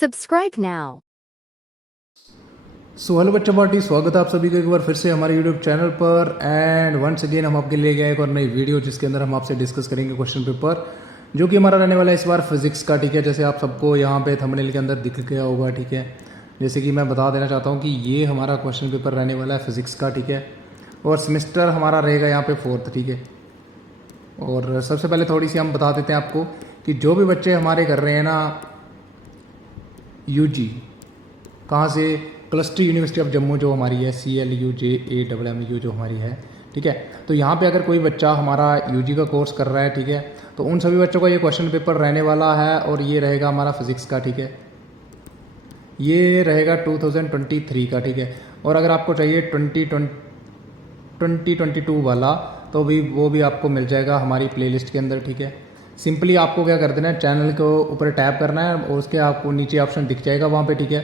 Subscribe now. So hello बच्चों party, स्वागत है आप सभी का एक बार फिर से हमारे यूट्यूब चैनल पर। एंड वंस अगेन हम आपके लिए गए एक और नई वीडियो जिसके अंदर हम आपसे डिस्कस करेंगे क्वेश्चन पेपर जो कि हमारा रहने वाला है इस बार फिजिक्स का। ठीक है, जैसे आप सबको यहाँ पे थंबनेल के अंदर दिख गया होगा। ठीक है, जैसे कि मैं बता देना चाहता हूँ कि ये हमारा क्वेश्चन पेपर रहने वाला है फिजिक्स का। ठीक है, और सेमेस्टर हमारा रहेगा यहाँ पे 4th। ठीक है, और सबसे पहले थोड़ी सी हम बता देते हैं आपको कि जो भी बच्चे हमारे कर रहे हैं ना यूजी, कहाँ से, क्लस्टर यूनिवर्सिटी ऑफ जम्मू जो हमारी है, CLUJAMMU जो हमारी है। ठीक है, तो यहाँ पे अगर कोई बच्चा हमारा यूजी का कोर्स कर रहा है, ठीक है, तो उन सभी बच्चों का ये क्वेश्चन पेपर रहने वाला है और ये रहेगा हमारा फिजिक्स का। ठीक है, ये रहेगा 2023 का। ठीक है, और अगर आपको चाहिए 2022 वाला तो भी वो भी आपको मिल जाएगा हमारी प्लेलिस्ट के अंदर। ठीक है, सिंपली आपको क्या कर देना है, चैनल को ऊपर टैप करना है और उसके आपको नीचे ऑप्शन दिख जाएगा वहाँ पे। ठीक है,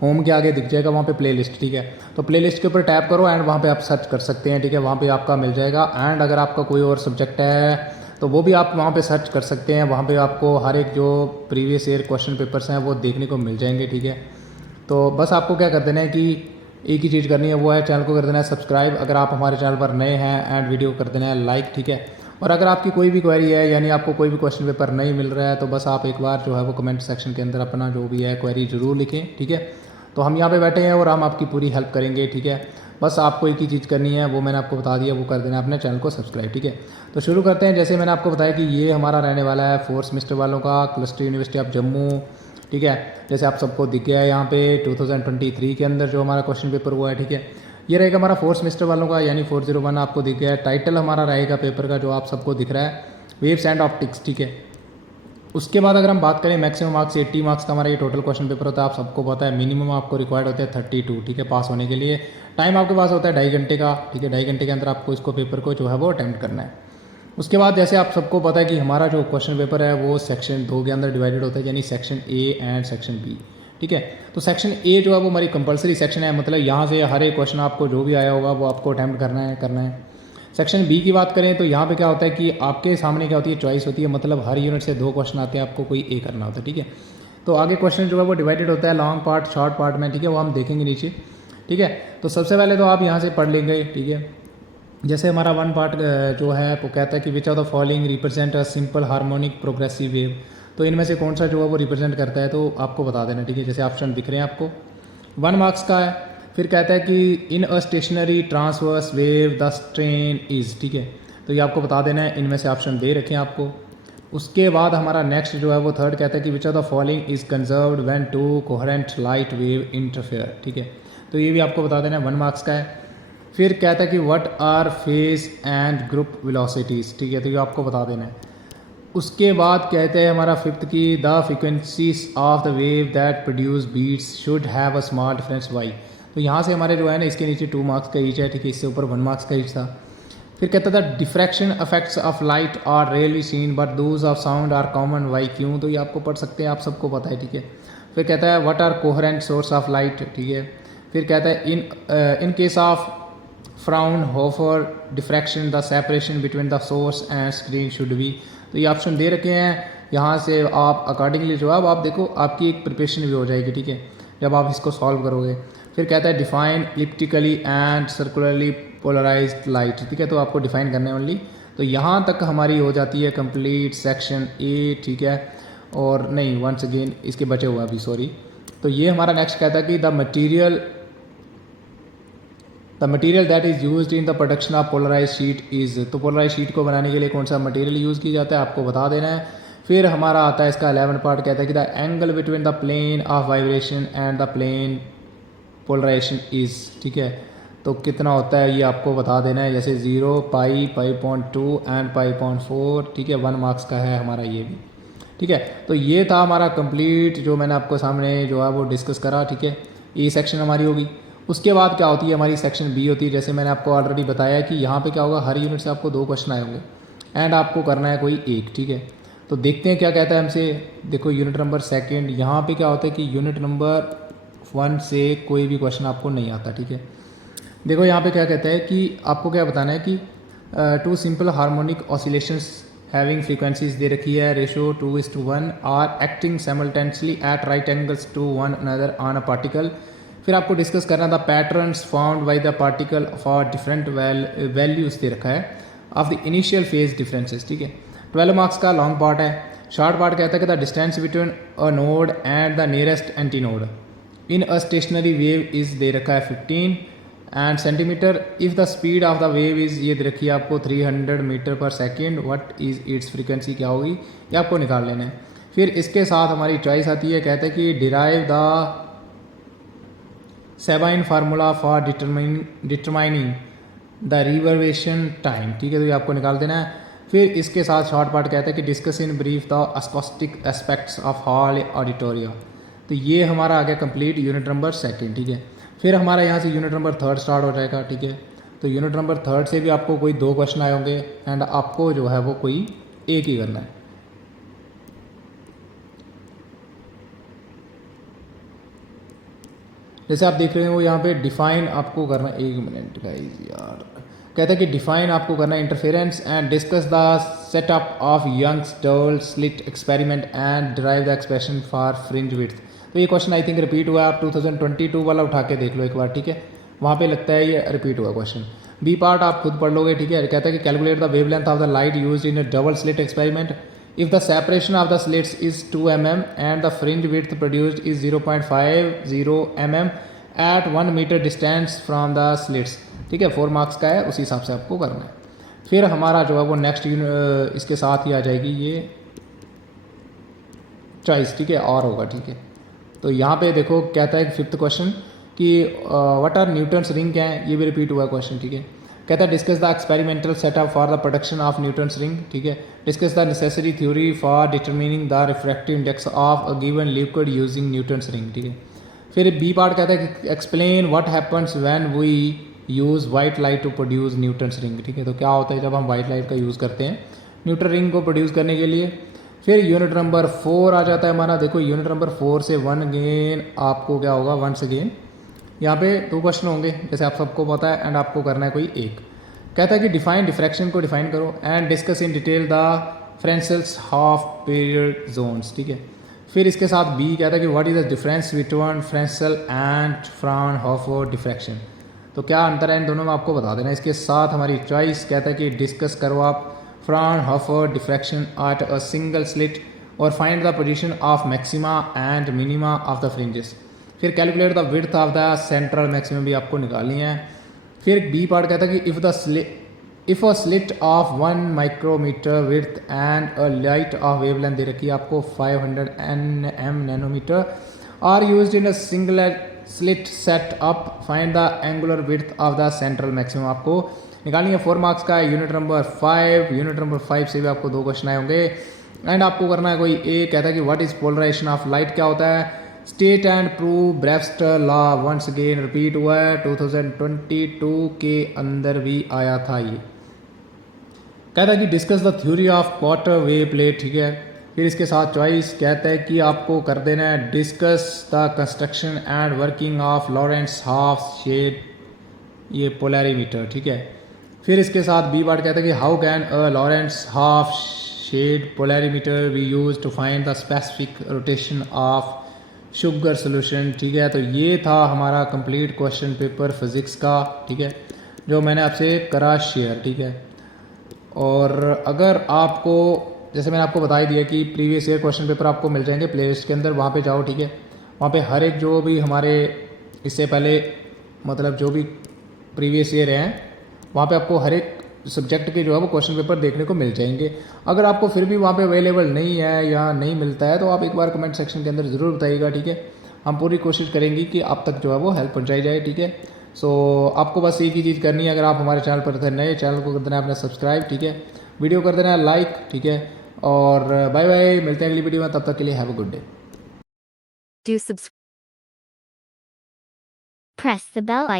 होम के आगे दिख जाएगा वहाँ पे प्लेलिस्ट। ठीक है, तो प्लेलिस्ट के ऊपर टैप करो एंड वहाँ पे आप सर्च कर सकते हैं। ठीक है, वहाँ पे आपका मिल जाएगा। एंड अगर आपका कोई और सब्जेक्ट है तो वो भी आप वहाँ पे सर्च कर सकते हैं। वहाँ पे आपको हर एक जो प्रीवियस ईयर क्वेश्चन पेपर्स हैं वो देखने को मिल जाएंगे। ठीक है, तो बस आपको क्या कर देना है कि एक ही चीज़ करनी है, वो है चैनल को कर देना है सब्सक्राइब अगर आप हमारे चैनल पर नए हैं, एंड वीडियो को कर देना है लाइक। ठीक है, और अगर आपकी कोई भी क्वेरी है, यानी आपको कोई भी क्वेश्चन पेपर नहीं मिल रहा है, तो बस आप एक बार जो है वो कमेंट सेक्शन के अंदर अपना जो भी है क्वेरी ज़रूर लिखें। ठीक है, तो हम यहाँ पे बैठे हैं और हम आपकी पूरी हेल्प करेंगे। ठीक है, बस आपको एक ही चीज़ करनी है, वो मैंने आपको बता दिया, वो कर देना है अपने चैनल को सब्सक्राइब। ठीक है, तो शुरू करते हैं। जैसे मैंने आपको बताया कि ये हमारा रहने वाला है 4th सेमेस्टर वालों का, क्लस्टर यूनिवर्सिटी ऑफ जम्मू। ठीक है, जैसे आप सबको दिख गया है यहाँ पे 2023 के अंदर जो हमारा क्वेश्चन पेपर हुआ है। ठीक है, ये रहेगा हमारा 4th सेमेस्टर वालों का, यानी 401 आपको दिख गया है। टाइटल हमारा रहेगा पेपर का जो आप सबको दिख रहा है, वेव्स एंड ऑप्टिक्स। ठीक है, उसके बाद अगर हम बात करें मैक्सिमम मार्क्स 80 मार्क्स का हमारा ये टोटल क्वेश्चन पेपर होता है। आप सबको पता है मिनिमम आपको रिक्वायर्ड होता है 32। ठीक है, पास होने के लिए टाइम आपके पास होता है 2.5 घंटे का। ठीक है, 2.5 घंटे के अंदर आपको इसको पेपर को जो है वो अटैम्प्ट करना है। उसके बाद जैसे आप सबको पता है कि हमारा जो क्वेश्चन पेपर है वो सेक्शन 2 के अंदर डिवाइडेड होता है, यानी section A and section B. ठीक है, तो सेक्शन ए जो है वो हमारी कंपलसरी सेक्शन है, मतलब यहाँ से हर एक क्वेश्चन आपको जो भी आया होगा वो आपको अटैम्प्ट करना है। सेक्शन बी की बात करें तो यहाँ पे क्या होता है कि आपके सामने क्या होती है, चॉइस होती है, मतलब हर यूनिट से 2 क्वेश्चन आते हैं, आपको कोई ए करना होता है। ठीक है, तो आगे क्वेश्चन जो है वो डिवाइडेड होता है लॉन्ग पार्ट, शॉर्ट पार्ट में। ठीक है, वो हम देखेंगे नीचे। ठीक है, तो सबसे पहले तो आप यहाँ से पढ़ लेंगे। ठीक है, जैसे हमारा 1 पार्ट जो है वो कहता है कि which of the following represent a simple harmonic progressive wave, तो इनमें से कौन सा जो है वो रिप्रेजेंट करता है, तो आपको बता देना। ठीक है, जैसे ऑप्शन दिख रहे हैं आपको, 1 मार्क्स का है। फिर कहता है कि in a stationary transverse wave the strain is. ठीक है, तो ये आपको बता देना है, इनमें से ऑप्शन दे रखे हैं आपको। उसके बाद हमारा नेक्स्ट जो है वो 3rd कहता है कि which of the following is conserved when 2 coherent light wave interfere. ठीक है, तो ये भी आपको बता देना है, 1 मार्क्स का है। फिर कहता है कि what R phase and group velocities. ठीक है, तो ये आपको बता देना है। उसके बाद कहते हैं हमारा 5th की the frequencies of the wave that produce beats should have a small difference why. तो यहाँ से हमारे जो है ना इसके नीचे 2 मार्क्स का ईच है। ठीक है, इससे ऊपर 1 मार्क्स का ईच था। फिर कहता था diffraction effects of light are rarely seen but those of sound are common why क्यों, तो ये आपको पढ़ सकते हैं, आप सबको पता है। ठीक है, फिर कहता है what are coherent source of light. ठीक है, फिर कहता है in case of Fraunhofer diffraction the separation between the source and screen should be. तो ये ऑप्शन दे रखे हैं, यहाँ से आप अकॉर्डिंगली जवाब आप देखो, आपकी एक प्रिपरेशन भी हो जाएगी। ठीक है, जब आप इसको सॉल्व करोगे। फिर कहता है define elliptically and circularly polarised light. ठीक है, तो आपको डिफाइन करने ओनली, तो यहाँ तक हमारी हो जाती है कंप्लीट सेक्शन ए। ठीक है, और नहीं, वंस अगेन इसके बचे हुए अभी, सॉरी। तो ये हमारा नेक्स्ट कहता है कि the material that is used in the production of polarise sheet is, तो पोलराइज शीट को बनाने के लिए कौन सा मटेरियल यूज़ किया जाता है, आपको बता देना है। फिर हमारा आता है इसका 11 पार्ट, कहता है कि the angle between the plane of vibration and the plane polarisation is. ठीक है, तो कितना होता है ये आपको बता देना है, जैसे 0, पाई, 5.2 एंड 5.4। ठीक है, 1 मार्क्स का है हमारा ये भी। ठीक है, तो ये था हमारा कंप्लीट जो मैंने आपको सामने जो है वो डिस्कस करा। ठीक है, ये सेक्शन हमारी होगी। उसके बाद क्या होती है हमारी सेक्शन बी होती है। जैसे मैंने आपको ऑलरेडी बताया कि यहाँ पे क्या होगा, हर यूनिट से आपको 2 क्वेश्चन आए होंगे एंड आपको करना है कोई एक। ठीक है, तो देखते हैं क्या कहता है हमसे। देखो यूनिट नंबर 2 यहाँ पे क्या होता है कि यूनिट नंबर 1 से कोई भी क्वेश्चन आपको नहीं आता। ठीक है, देखो यहाँ पे क्या कहता है कि आपको क्या बताना है कि 2 simple harmonic oscillations having frequencies दे रखी है, ratio 2:1, are acting simultaneously at right angles to one another on a particle. फिर आपको डिस्कस करना था patterns found by the particle for different values दे रखा है of the initial phase differences, ठीक है। 12 मार्क्स का लॉन्ग पार्ट है। शॉर्ट पार्ट कहता है कि the distance between a node and the nearest anti node in a stationary wave is they रखा है 15 and centimetre. If the speed of the wave is, ये दे रखी है आपको 300 मीटर पर second, what is it's frequency, क्या होगी ये आपको निकाल लेना है। फिर इसके साथ हमारी चॉइस आती है, कहते हैं कि derive the Sabine formula for determining the reverberation time, ठीक है, तो ये आपको निकाल देना है। फिर इसके साथ शॉर्ट पार्ट कहता है कि discuss in brief the acoustic aspects of hall auditorium, तो ये हमारा आ गया कंप्लीट यूनिट नंबर 2, ठीक है। फिर हमारा यहाँ से यूनिट नंबर 3 स्टार्ट हो जाएगा, ठीक है। तो यूनिट नंबर 3 से भी आपको कोई 2 क्वेश्चन आए होंगे एंड आपको जो है वो कोई एक ही करना है। जैसे आप देख रहे हो यहाँ पे डिफाइन आपको करना, 1 मिनट गाइस यार, कहता है कि डिफाइन आपको करना interference and discuss the setup of Young's double slit experiment and derive the expression for fringe width. तो ये क्वेश्चन आई थिंक रिपीट हुआ है, आप 2022 वाला उठा के देख लो एक बार, ठीक है, वहाँ पे लगता है ये रिपीट हुआ क्वेश्चन। बी पार्ट आप खुद पढ़ लोगे, ठीक है। कहता है कि calculate the wavelength of the light used in a double slit experiment if the separation of the slits is 2 mm and the fringe width produced is 0.50 mm at 1 metre distance from the slits, ठीक है। 4 marks का है, उसी हिसाब से आपको करना है। फिर हमारा जो है वो नेक्स्ट इसके साथ ही आ जाएगी ये चॉइस, ठीक है, और होगा, ठीक है। तो यहाँ पे देखो कहता है 5th क्वेश्चन कि व्हाट आर न्यूटन्स रिंग, क्या है, ये भी रिपीट हुआ क्वेश्चन, ठीक है। कहता है discuss the experimental setup for the production of Newton's ring, ठीक है। Discuss the necessary theory for determining the refractive index of a given liquid using Newton's ring, ठीक है। फिर बी पार्ट कहता है कि explain what happens when we use white light to produce Newton's ring, ठीक है। तो क्या होता है जब हम वाइट लाइट का यूज़ करते हैं न्यूटन रिंग को प्रोड्यूस करने के लिए। फिर यूनिट नंबर 4 आ जाता है हमारा। देखो यूनिट नंबर 4 से 1 अगेन आपको क्या होगा, वंस अगेन यहाँ पे 2 क्वेश्चन होंगे जैसे आप सबको पता है एंड आपको करना है कोई एक। कहता है कि डिफाइन डिफ्रैक्शन को डिफाइन करो and discuss in detail the Fresnel's half period zones, ठीक है। फिर इसके साथ बी कहता है कि what is the difference between Fresnel and Fraunhofer diffraction, तो क्या अंतर है इन दोनों में आपको बता देना। इसके साथ हमारी चॉइस कहता है कि डिस्कस करो आप Fraunhofer diffraction at a single slit और find the position of maxima and minima of the fringes. फिर calculate the width of the central maximum भी आपको निकालनी है। फिर बी पार्ट कहता है कि if a slit of 1 micrometre width and a light of wavelength दे रखी है आपको 500 nm nanometre are used in a single slit set up, find the angular width of the central maximum आपको निकालनी है। 4 मार्क्स का यूनिट नंबर 5। यूनिट नंबर 5 से भी आपको 2 क्वेश्चन आए होंगे एंड आपको करना है कोई एक। कहता है कि what is polarisation of light, क्या होता है, state and prove Brewster law, once again repeat हुआ है, 2022 के अंदर भी आया था ये। कहता है कि discuss the theory of quarter wave plate, ठीक है। फिर इसके साथ चॉइस कहता है कि आपको कर देना है discuss the construction and working of Laurent's half shade ये पोलैरीमीटर, ठीक है। फिर इसके साथ बी पार्ट कहता है कि how can a Laurent's half shade polarimeter be use to find the specific rotation of sugar solution, ठीक है। तो ये था हमारा कंप्लीट क्वेश्चन पेपर फिज़िक्स का, ठीक है, जो मैंने आपसे करा शेयर, ठीक है। और अगर आपको जैसे मैंने आपको बता ही दिया कि प्रीवियस ईयर क्वेश्चन पेपर आपको मिल जाएंगे प्लेलिस्ट के अंदर, वहाँ पे जाओ, ठीक है। वहाँ पे हर एक जो भी हमारे इससे पहले मतलब जो भी प्रीवियस ईयर हैं वहाँ पे आपको हर एक सब्जेक्ट के जो है वो क्वेश्चन पेपर देखने को मिल जाएंगे। अगर आपको फिर भी वहाँ पे अवेलेबल नहीं है या नहीं मिलता है तो आप एक बार कमेंट सेक्शन के अंदर ज़रूर बताइएगा, ठीक है। हम पूरी कोशिश करेंगे कि आप तक जो है वो हेल्प पहुँचाई जाए, ठीक है। सो आपको बस एक ही चीज़ करनी है, अगर आप हमारे चैनल पर थे नए, चैनल को कर देना है अपना सब्सक्राइब, ठीक है, वीडियो कर देना है लाइक, ठीक है। और बाय बाय, मिलते हैं अगली वीडियो में, तब तक के लिए have a good day. Do press the bell icon.